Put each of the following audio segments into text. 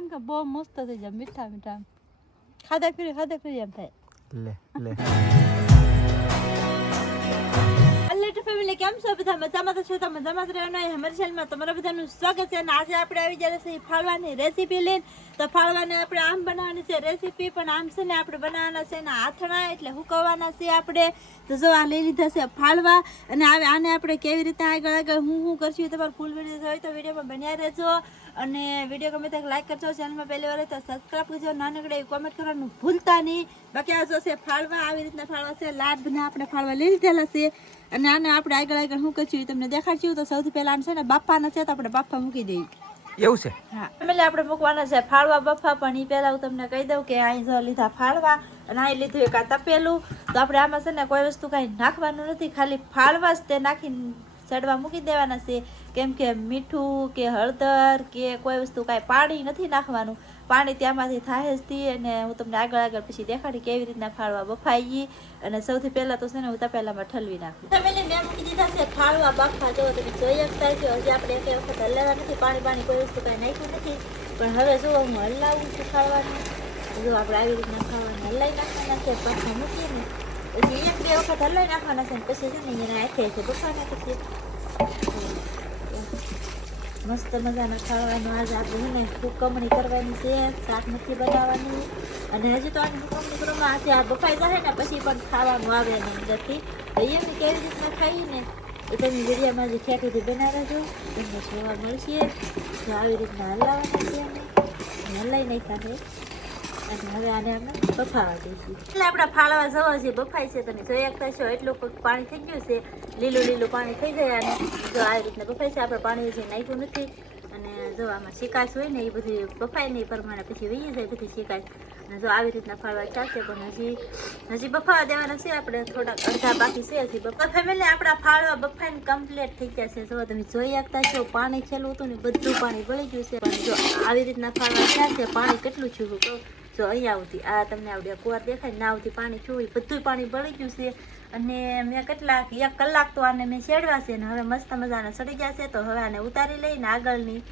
કેમ કે બહુ મસ્ત થઈ જાય મીઠા મીઠા ખાધા ફરી એમ થાય લે ફેમિલી કેમ છો બધા મજામાં તો છો તો મજામાં જ રહેવાનું અમારી ચેનલમાં તમારા બધાનું સ્વાગત છે અને આજે આપણે આવી ગયા છે ફાળવાની રેસીપી લઈને તો ફાળવાને આપણે આમ બનાવવાની છે રેસીપી પણ આમ છે ને આપણે બનાવવાના છે ને આથણા એટલે હુકવવાના છે આપણે તો જો આ લઈ લીધા છે ફાળવા અને આને આપણે કેવી રીતે આગળ હું કરશું તમારે ફૂલ વિડીયો હોય તો વિડીયોમાં બન્યા રહેજો અને વિડીયો ગમે તો લાઈક કરજો ચેનલમાં પહેલી વાર તો સબસ્ક્રાઈબ કરજો નાનકડે કોમેન્ટ કરવાનું ભૂલતા નહીં બાકી આ જો છે ફાળવા આવી રીતના ફાળવા છે લાડના આપણે ફાળવા લઈ લીધેલા છે અને આને આપણે આગળ શું કરશું તમને દેખાડશું તો સૌથી પહેલા છે ને બાફાના છે તો આપણે બાફા મૂકી દઈએ એવું છે હા એટલે આપણે મૂકવાના છે ફાળવા બફા પણ એ પહેલા હું તમને કહી દઉં કે અહીં જો લીધા ફાળવા અને અહીં લીધું એક આ તપેલું તો આપણે આમાં છે ને કોઈ વસ્તુ કાંઈ નાખવાનું નથી ખાલી ફાળવા જ તે નાખીને ચડવા મૂકી દેવાના છે કેમ કે મીઠું કે હળદર કે કોઈ વસ્તુ કાંઈ પાણી નથી નાખવાનું પાણી ત્યાંમાંથી થાય જ થી અને હું તમને આગળ પછી દેખાડી કેવી રીતના ફાળવા બફાઈ અને સૌથી પહેલા તો છે ને હું તપેલામાં ઠલવી નાખું ફેમિલી મેં મૂકી દીધા છે ફાળવા બફા જો તમે જોઈ શકતા છો હજી આપણે એક વખત હલાવવા નથી પાણી કોઈ વસ્તુ કાંઈ નાખ્યું નથી પણ હવે જો હું હલાવું છું ફાળવાનું જો આપણે આવી રીતના ફાળવાને હલાવી નાખવાના છે પાછા મૂકીને પછી એક બે વખત હલાવી નાખવાના છે પછી છે ને એને આખે છે બફાને પછી મસ્ત મજાના ખાવાનું આજે આપણે ને હુકમણી કરવાની છે શાક નથી બનાવવાની અને હજી તો આની હુકમણી કરવામાં આજે આ બફાઈ જાય ને પછી પણ ખાવાનું આવે ને અંદરથી તો એમ કેવી રીતના ખાઈએ ને એ તમે વિડીયોમાં જે ખેતુંથી બનાવ્યા છો એમને જોવા મળશે તો આવી રીતના હલાવવાના છે અમે હલાવી નાખ્યા છે અને હવે આને અમે બફાવા દઈશું એટલે આપણા ફાળવા જવા છે બફાય છે તમે જોઈ શકતા છો એટલું પાણી થઈ ગયું છે લીલું પાણી થઈ જાય અને જો આવી રીતના બફાય છે આપણે પાણી હજી નાખ્યું નથી અને જો આમાં શિકાશ હોય ને એ બધી બફાય ને એ પ્રમાણે પછી વહી જાય બધી શિકાશ અને જો આવી રીતના ફાળવા ચાલશે પણ હજી બફાવા દેવાના છે આપણે થોડાક અડધા બાકી છે હજી બફા ફેમિલી આપણા ફાળવા બફાઈને કમ્પ્લીટ થઈ ગયા છે જો તમે જોઈ શકતા છો પાણી છેલ્લું હતું ને બધું પાણી બળી ગયું છે પણ જો આવી રીતના ફાળવા ચાલશે પાણી કેટલું છું જો અહીંયા આવતી આ તમને આવડે કુવાર દેખાય ના આવતી પાણી છું બધું પાણી બળી ગયું છે અને મેં કેટલાક 1 કલાક તો આને મેં શેડવા છે ને હવે મસ્ત મજાના સડી ગયા છે તો હવે આને ઉતારી લઈને આગળની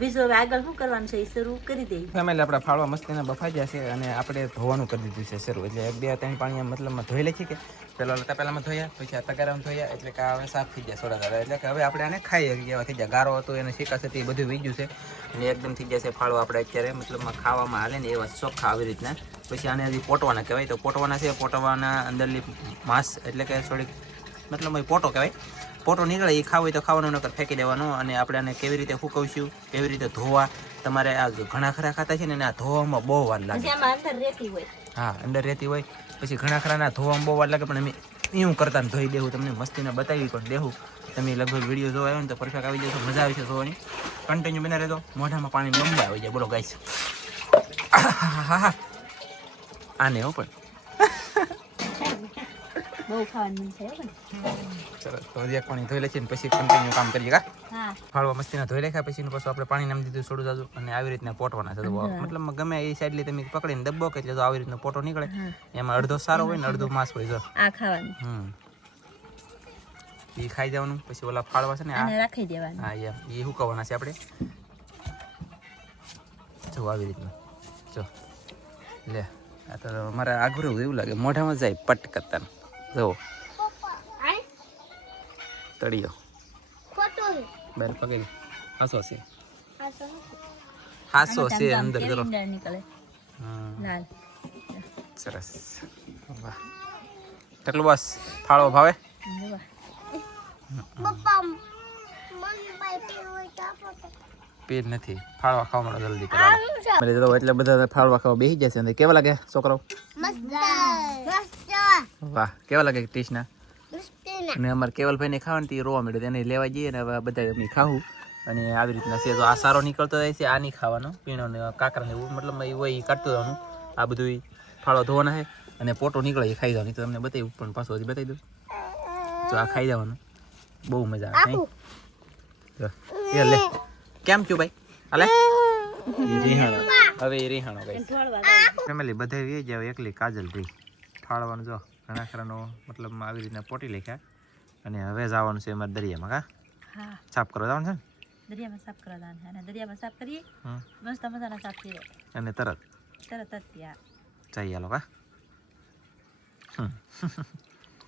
બીજું હવે આગળ શું કરવાનું છે એ શરૂ કરી દઈએ ફેમિલી આપણા ફાળવા મસ્તીના બફાઈ ગયા છે અને આપણે ધોવાનું કરી દીધું છે શરૂ એટલે 1-2-3 પાણી મતલબમાં ધોઈ લખી કે પહેલાં ધોયા પછી આ તગારામાં ધોયા એટલે કે હવે સાફ થઈ ગયા સોડા દાડા એટલે કે હવે આપણે આને ખાઈ શકીએ એવા થઈ ગયા ગારો હતો એને શીકાશ હતી એ બધું વીજ્યું છે અને એકદમ થઈ ગયા છે ફાળવા આપણે અત્યારે મતલબમાં ખાવામાં હાલે ને એવા ચોખ્ખા આવી રીતના પછી આને હજી પોટવાના કહેવાય તો પોટવાના છે પોટવાના અંદરલી માંસ એટલે કે થોડીક મતલબ પોટો કહેવાય પોટો નીકળે એ ખાવ હોય તો ખાવાનો નકર ફેંકી દેવાનો અને આપણે આને કેવી રીતે સૂકવશું કેવી રીતે ધોવા તમારે આ ઘણા ખરા ખાતા છે ને આ ધોવામાં બહુ વાર લાગે હા અંદર રહેતી હોય પછી ઘણા ખરાના ધોવામાં બહુ વાર લાગે પણ અમે એવું કરતા ને ધોઈ દેવું તમને મસ્તીને બતાવી પણ દેવું તમે લગભગ વિડીયો જોવા આવ્યો ને તો પરફેક્ટ આવી જાય તો મજા આવે છે ધોવાની કન્ટિન્યુ બના રહેતો મોઢામાં પાણી લંબા આવી જાય બોલો ગાઈસ આને હો પણ બહુ ખાવાનું છે સરસ તો એક પાણી ધોઈ લે છે ને પછી કન્ટિન્યુ કામ કરીએ કા હા ફાળવા મસ્તીના ધોઈ રાખ્યા પછી પાછું આપણે પાણી નામ દીધું થોડું જાજુ અને આવી રીતના પોટવાના છે મતલબ ગમે એ સાઈડલી તમે પકડીને દબો કે એટલે તો આવી રીતના પોટો નીકળે એમાં અડધો સારો હોય ને અડધો માંસ હોય જો આ ખાવાનું એ ખાઈ જવાનું પછી ઓલા ફાળવા છે ને આ રાખી દેવાનું હા એ હુકવવાના છે આપણે જો આવી રીતના જો લે આ તો મારે આઘું એવું લાગે મોઢામાં જાય પટ કરતા જો તળિયો બેન પકડી હાસો છે હાસો છે અંદર જરો નીકળે લાલ સરસ વાહ કેટલું બસ ફાળો ભાવે પેટ નથી ફાળવા ખાવા મળે જલ્દી કરવાનું એટલે બધા ફાળવા ખાવા બેસી જશે અને કેવા લાગે છોકરો વાહ કેવા લાગે ટેસ્ટના અને અમારે કેવલભાઈ ને ખાવાનું તે રોવા મળ્યું એને લેવા જઈએ ને હવે બધા અમે ખાવું અને આવી રીતના છે તો આ સારો નીકળતો જાય છે આ નહીં ખાવાનો પીણો ને કાંકરા ને એવું મતલબ એ હોય એ કાઢતું જવાનું આ બધું ફાળો ધોવાના છે અને પોટો નીકળે એ ખાઈ જવાનું તો તમને બતાવ્યું પણ પાછું હજી બતાવી દઉં તો આ ખાઈ જવાનું બહુ મજા આવે લે કેમ છું ભાઈ અલે રીહાણો હવે એ રીહાણો ગઈ ફેમિલી બધે વી જાવ એકલી કાજલ ભાઈ ફાળવાનું જો ઘણા ખરાનો મતલબ આવી રીતના પોટી લખ્યા અને હવે જવાનું છે અમારે દરિયામાં કા સાફ કરવા જવાનું છે દરિયામાં સાફ કરવા જવાનું છે અને દરિયામાં સાફ કરીએ હમ. મસ્ત મજાના સાફ થઈ જાય અને તરત તરત જ ત્યાં જઈ હાલો કા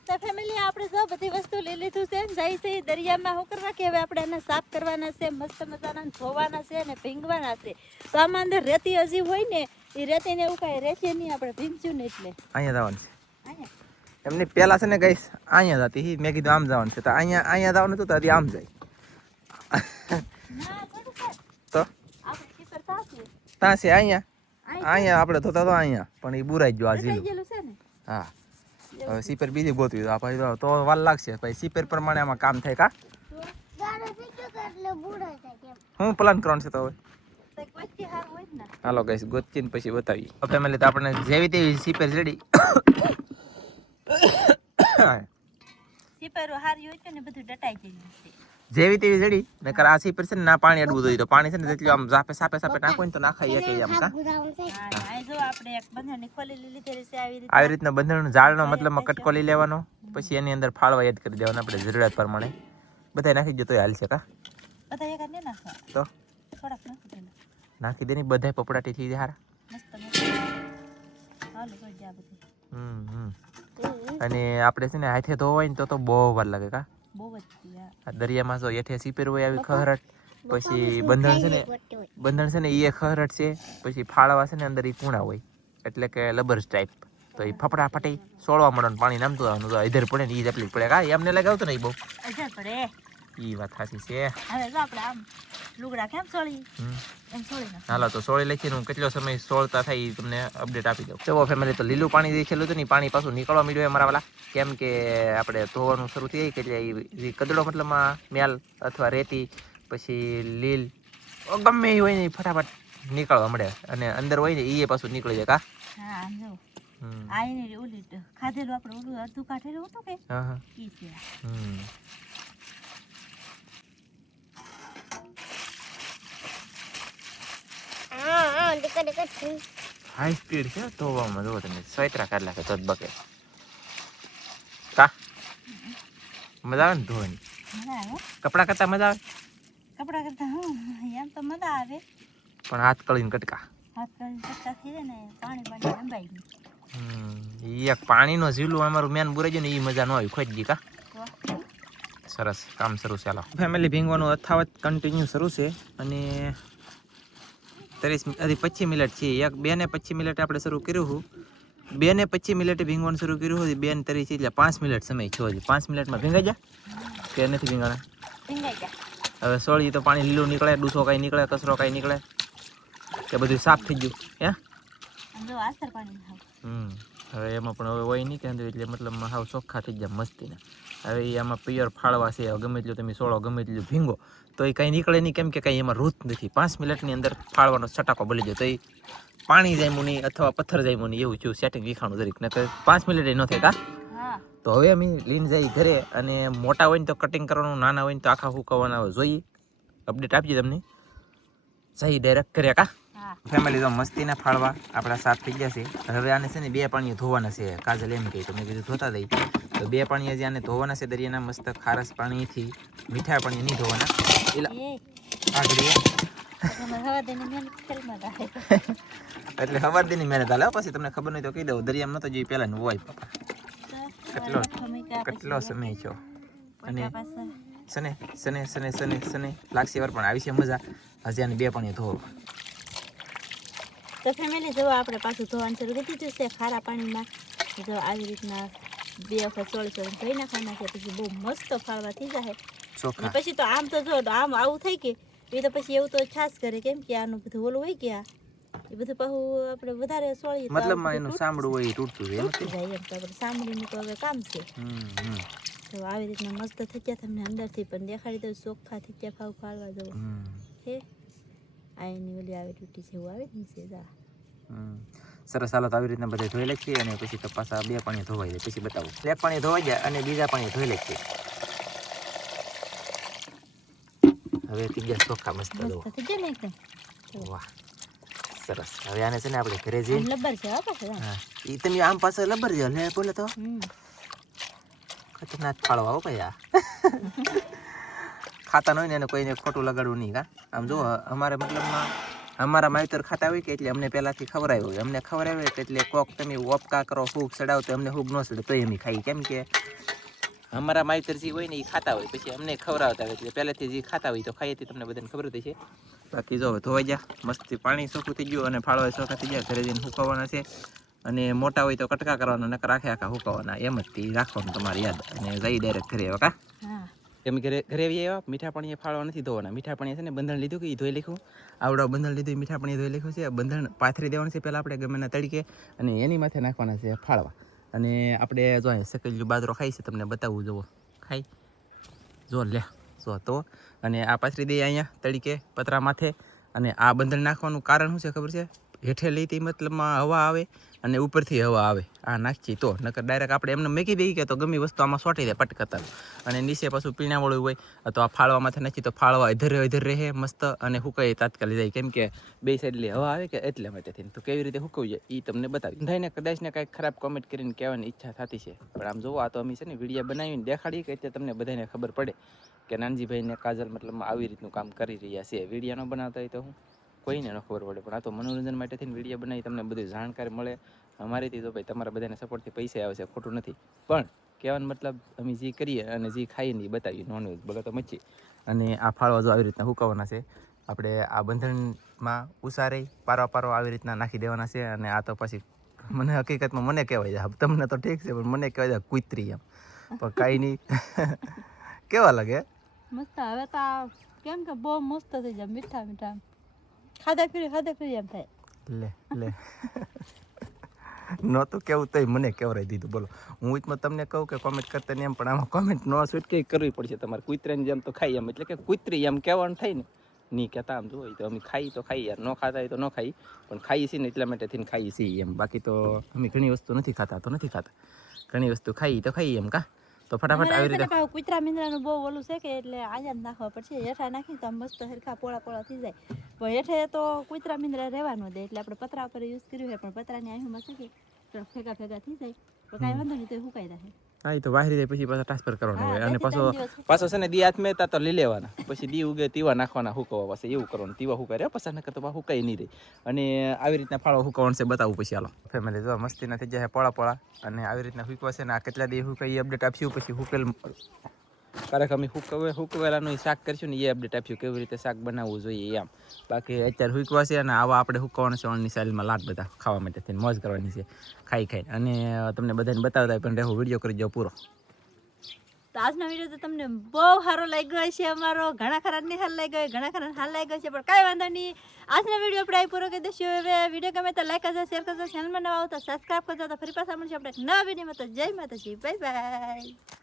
તો ફેમિલી આપણે જો બધી વસ્તુ લઈ લીધું છે ને જાય છે દરિયામાં શું કરવા કે હવે આપણે એને સાફ કરવાના છે મસ્ત મજાના ધોવાના છે અને ભીંગવાના છે તો આમાં અંદર રેતી હજી હોય ને એ રેતીને એવું કાંઈ રહેશે નહીં આપણે ભીંગશું ને એટલે અહીંયા જવાનું છે અહીંયા એમની પેલા છે ને ગઈશ અહીંયા જતી મેં કીધું આમ જવાનું છે તો અહીંયા જવાનું હતું તો હજી આમ જાય ના થોડું સર તો આપણે શીપર થાશે ત્યાં છે અહીંયા આપણે ધોતા તો અહીંયા પણ એ બુરાઈ ગયો આ થઈ ઝીલું ગયેલું છે ને હા હવે સીપર બીજી ગોતવી તો આપણે તો વાર લાગશે પછી સીપર પ્રમાણે આમાં કામ થાય કા હું પ્લાન કરવાનું છે તો હવે તો કોઈ હારું હોય ને હાલો ગઈશ ગોતચીને પછી બતાવી ફેમિલી તો આપણે જેવી તેવી સીપર રેડી શીપર હારી હોય તો ને બધું ડટાઈ જાય છે જેવી તેવી રેડી નકર આ સીપર છે ને ના પાણી અડવું જોઈએ તો પાણી છે ને તેટલું આમ સાપે નાખો ને તો નાખાય એક આમ કા હા આ જો આપણે એક બંધણની ખોલી લીધેલી છે આવી રીતે આવી રીતના બંધણ ઝાડનો મતલબમાં કટકો લઈ લેવાનો પછી એની અંદર ફાળવા એડ કરી દેવાનો આપણે જરૂરિયાત પ્રમાણે બધા નાખી દો તો હાલશે કા બધા એક ને નાખવા તો થોડાક નાખી દેના નાખી દે ને બધા પપડાટી થઈ જાય મસ્ત મસ્ત હાલો કરી દે આ બધું અને આપણે છે ને હાથે ધોવાય ને તો બહુ વાર લાગે કા બહુ જ આ દરિયામાં જો એઠે સીપેર હોય આવી ખહરટ પછી બંધણ છે ને એ ખહરટ છે પછી ફાળવા છે ને અંદર એ કૂણા હોય એટલે કે લબર્સ ટાઈપ તો એ ફફડા ફટી સોળવા મળે પાણી નામતું આવવાનું તો ઇધર પડે ને એ તકલીફ પડે કા એમને લગાવતો નહીં બહુ અજર પડે એ વાત સાચી છે હવે જો આપણે આમ લુગડા કેમ સોળી એમ સોળી નાખ હાલો તો સોળી લખીને હું કેટલો સમય સોળતા થાય એ તમને અપડેટ આપી દઉં ચલો ફેમિલી તો લીલું પાણી દેખેલું હતું ને પાણી પાછું નીકળવા માંડ્યું અમારા વાલા કેમ કે આપણે ધોવાનું શરૂ થઈ કે એ કદડો મતલબમાં મેલ અથવા રેતી પછી લીલ ગમે એ હોય ને ફટાફટ નીકળવા મળે અને અંદર હોય ને એ પાછું નીકળી જાય કા હા આમ જો આ એને ઓલી ખાધેલું આપણે ઓલું અડધું કાઢેલું હતું કે હા હા ઈ છે હાઈ સ્પીડ છે ધોવામાં જો તમે સ્વેતરા કાઢ નાખે તો જ બકે કા મજા આવે ને ધોવાની મજા આવે કપડા કરતા મજા આવે કપડા કરતા એમ તો મજા આવે પણ હાથ કળીને કટકા હાથ કરીને કટકા થઈ જાય ને પાણી અંબાઈ ગયું એક પાણીનો ઝીલું અમારું મેન બુરાઈ ગયું ને એ મજા ન આવી ખોઈ ગઈ કા સરસ કામ શરૂ છે ચાલો ફેમિલી ભીંગવાનું અથાવત કન્ટિન્યુ શરૂ છે અને 25 મિનિટ છે એક 2 ને 25 મિનિટ આપણે શરૂ કર્યું 2 ને 25 મિનિટે ભીંગવાનું શરૂ કર્યું હતું 2 ને 30 છે એટલે 5 મિનિટ સમય છે હજી 5 મિનિટમાં ભીંગાઈ જા કે નથી ભીંગાણા ભીંગાઈ ગયા હવે સોળી તો પાણી લીલું નીકળે ડૂસો કાંઈ નીકળે કચરો કાંઈ નીકળે કે બધું સાફ થઈ ગયું હે જો આસર પાણી ખાવ હવે એમાં પણ હવે હોય નહીં કે અંદર એટલે મતલબ હાવ ચોખ્ખા થઈ જાય મસ્તીના હવે એ આમાં પિયર ફાળવા છે ગમે એટલું તમે સોળો ગમે એટલું ભીંગો તો એ કંઈ નીકળે નહીં કેમ કે કંઈ એમાં રૂત નથી 5 મિનિટની અંદર ફાળવાનો છટાકો બળી જાય તો એ પાણી જામ્યું નહીં અથવા પથ્થર જામ્યું નહીં એવું થયું સેટિંગ વિખાણું દરેક ને 5 મિનિટ ન થાય કા તો હવે અમે લઈને જઈ ઘરે અને મોટા હોય ને તો કટિંગ કરવાનું નાના હોય ને તો આખા હુકવવાના જોઈએ અપડેટ આપીએ તમને જઈ ડાયરેક્ટ કર્યા કા ફેમિલી તો મસ્તીના ફાળવા આપણા સાફ થઈ ગયા છે હવે આને છે ને 2 પાણી ધોવાના છે કાજલ એમ કહે તો મેં કીધું ધોતા દઈ તો 2 પાણી હજી આને ધોવાના છે દરિયાના મસ્ત ખારસ પાણીથી મીઠા પાણી નહીં ધોવાના એટલે હવાર દીની મહેનત હાલે પછી તમને ખબર નહીં તો કહી દઉં દરિયામાં નતો જોઈ પેલા નું હોય પપ્પા કેટલો સમય છો અને સને લાગશે વાર પણ આવી છે મજા હજી આને 2 પાણી ધોવા તો ફેમિલી જો આપણે પાછું ધોવાનું શરૂ કરી દીધું છે ખારા પાણીમાં જો આવી રીતના 2 વખત સોળી ધોઈ નાખવાના છે પછી બહુ મસ્ત ફાળવા થઈ જાય પછી તો આમ તો જો આમ આવું થઈ કે એ તો પછી એવું તો છાસ કરે કેમ કે આનું બધું ઓલું હોય ગયા એ બધું પાછું આપણે વધારે સોળી મતલબમાં એનું સાંભળું હોય તૂટતું જાય એમ તો આપણે સાંભળીને તો હવે કામ છે તો આવી રીતના મસ્ત થઈ ગયા તમને અંદરથી પણ દેખાડી દઉં ચોખ્ખા થઈ ગયા ફાવ ફાળવા જવું હે આ એની ઓલી આવી તૂટી છે એવું આવે નીચે જા સરસ હાલત આવી રીતના બધા ધોઈ લખીએ અને પછી તો પાછા 2 પાણી ધોવાઈ જાય પછી બતાવું 2 પાણી ધોવાઈ જાય અને બીજા પાણી ધોઈ લખીએ હવે થઈ ગયા ચોખ્ખા મસ્ત થઈ ગયા ને એકદમ વાહ સરસ હવે આને છે ને આપણે ઘરે જઈ લબર છે હો પાછો હા ઈ તમે આમ પાસે લબર છે લે બોલે તો ખતરનાક ફાળવા હો ભયા ખાતા ન હોય ને એને કોઈને ખોટું લગાડવું નહીં. કા આમ જો અમારે મતલબમાં અમારા માવતર ખાતા હોય કે એટલે અમને પહેલાંથી ખવડાવ્યું હોય. અમને ખવડાવ્યું હોય કે એટલે કોક તમે ઓપકા કરો, ફૂગ ચડાવો તો અમને ફૂગ ન ચડે તો અમે ખાઈ. કેમ કે અમારા માવતર જે હોય ને એ ખાતા હોય, પછી અમને ખવડાવતા હોય, એટલે પહેલેથી જે ખાતા હોય તો ખાઈએ તમને બધાને ખબર જ છે. બાકી જો ધોવાઈ જા મસ્તી, પાણી ચોખ્ખું થઈ ગયું અને ફાળો ચોખ્ખા થઈ ગયા. ઘરે જઈને સુકવવાના છે અને મોટા હોય તો કટકા કરવાના, નકર આખા સુકવવાના. એમ જ રાખવાનું તમારે યાદ. અને જઈ ડાયરેક્ટ ઘરે આવ્યા. કા એમ ઘરે આવી આવ્યા. મીઠા પાણીએ ફાળો નથી ધોવાના. મીઠા પાણી છે ને બંધણ લીધું કે એ ધોઈ લખ્યું. આવડો બંધણ લીધું, મીઠા પાણી ધોઈ લખ્યું છે. બંધણ પાથરી દેવાનું છે પહેલાં આપણે ગમે ના તડકે, અને એની માથે નાખવાના છે ફાળવા. અને આપણે જો સકેલું બાજરો ખાઈ છે, તમને બતાવવું જુઓ. ખાઈ જો લે જો તો. અને આ પાથરી દઈએ અહીંયા તડકે પતરા માથે. અને આ બંધણ નાખવાનું કારણ શું છે ખબર છે? હેઠે લઈતી મતલબમાં હવા આવે અને ઉપરથી હવા આવે. આ નાખી તો નકર ડાયરેક્ટ આપણે એમને મેકી દઈએ કે તો ગમે વસ્તુ આમાં સોટી દે પટકતા. અને નીચે પાછું પીણાવાળું હોય તો આ ફાળવામાંથી નાખી તો ફાળવા ઇધર રહે મસ્ત અને હુકાઈ તાત્કાલિક જાય. કેમ કે બે સાઈડલી હવા આવે કે એટલા માટેથી. તો કેવી રીતે હુકવી જાય એ તમને બતાવી. બધાને કદાચ ને કાંઈક ખરાબ કોમેન્ટ કરીને કહેવાની ઈચ્છા થતી છે, પણ આમ જોવો આ તો અમે છે ને વિડીયો બનાવીને દેખાડીએ કે એટલે તમને બધાને ખબર પડે કે નાનજીભાઈ ને કાજલ મતલબમાં આવી રીતનું કામ કરી રહ્યા છે. વિડીયો ન બનાવતા હોય તો હું કોઈને ન ખબર પડે, પણ આ તો મનોરંજન માટેથી વિડીયો બનાવી તમને બધી જાણકારી મળે. અમારીથી તો ભાઈ તમારા બધાને સપોર્ટથી પૈસા આવે છે, ખોટું નથી. પણ કહેવાનો મતલબ અમે જે કરીએ અને જે ખાઈએ ને એ બતાવીએ. નોનવેજ બોલો તો મચ્છી. અને આ ફાળવા જો આવી રીતના હુકાવવાના છે. આપણે આ બંધણમાં ઉસારી પારો આવી રીતના નાખી દેવાના છે. અને આ તો પછી મને હકીકતમાં મને કહેવાય છે, તમને તો ઠીક છે, પણ મને કહેવાય છે કુતરી એમ. પણ કાંઈ નહીં. કેવા લાગે? મસ્ત. હવે તો કેમ કે બહુ મસ્ત થઈ જાય, મીઠા મીઠા ખાધા ફરી એમ થાય. લે નહોતું કેવું તોય મને કેવરાઈ દીધું. બોલો હું તમને કહું કે કોમેન્ટ કરતા ને એમ, પણ આમાં કોમેન્ટ ન છૂટકે કરવી પડશે તમારે. કુતરાની જેમ તો ખાઈ એમ, એટલે કે કુતરી એમ કહેવાનું થાય ને, નહીં કહેતા આમ જોઈ તો અમે ખાઈ તો ખાઈ યાર, ન ખાતા હોય તો ન ખાઈ, પણ ખાઈએ છીએ ને એટલા માટેથી ખાઈએ છીએ એમ. બાકી તો અમે ઘણી વસ્તુ નથી ખાતા તો નથી ખાતા, ઘણી વસ્તુ ખાઈ તો ખાઈએ એમ. કા તો ફટાફટ આવી રીતે કુતરા મીંદરાનું બહુ ઓલું છે કે એટલે આયા જ નાખવા પડશે. હેઠા નાખી તો મસ્ત હરખા પોળા થઈ જાય. પણ હેઠે તો કુતરા મીંદરા રહેવાનું દે, એટલે આપણે પતરા પર યુઝ કર્યું છે. પણ પતરાની આયુમાં છે કે ભેગા થઈ જાય તો કાંઈ વાંધો નહીં, તો હુકાઈ જાય. હા એ તો વાહરી જાય પછી પાછા ટ્રાન્સફર કરવાનું હોય. અને પાછો છે ને દી હાથમાં તા તો લઈ લેવાના, પછી દી ઉગે તીવા નાખવાના હુકવવા પાસે, એવું કરવાનું. તીવા હુકાય રે પછી નકર તો હુકાઈ નહીં રહી. અને આવી રીતના ફાળો હુકવવાનું છે બતાવું પછી. હાલો ફેમિલી જો મસ્તીના થઈ જાય પોળા. અને આવી રીતના હુકવા છે ને આ કેટલા દી હુકાઈ એ અપડેટ આપશું. પછી હુકેલ ક્યારેક અમે હુકવેલાનું શાક કરીશું ને એ અપડેટ આપશું, કેવી રીતે શાક બનાવવું જોઈએ એમ. બાકી અત્યારે હુકવા છે અને આવા આપણે હુકવાના છે ઓણની સાઈલમાં લાટ બધા ખાવા માટે મોજ કરવાની છે ખાઈ. અને તમને બધાને બતાવતા પણ રહેવું, વિડીયો કરી જાઓ પૂરો. તો આજનો વિડીયો તો તમને બહુ સારો લાગ્યો હશે અમારો. ઘણા ખરા નહીં હાલ લાગ્યો, ઘણા ખરા હાલ લાગ્યો છે, પણ કાંઈ વાંધો નહીં. આજનો વિડીયો આપણે પૂરો કરી દઈશું. હવે વિડીયો ગમે તો લાઈક કરજો, શેર કરજો, ચેનલમાં નવા આવો તો સબસ્ક્રાઈબ કરજો. તો ફરી પાછા મળશે આપણે નવા વિડીયોમાં. તો જય માતાજી, બાય બાય.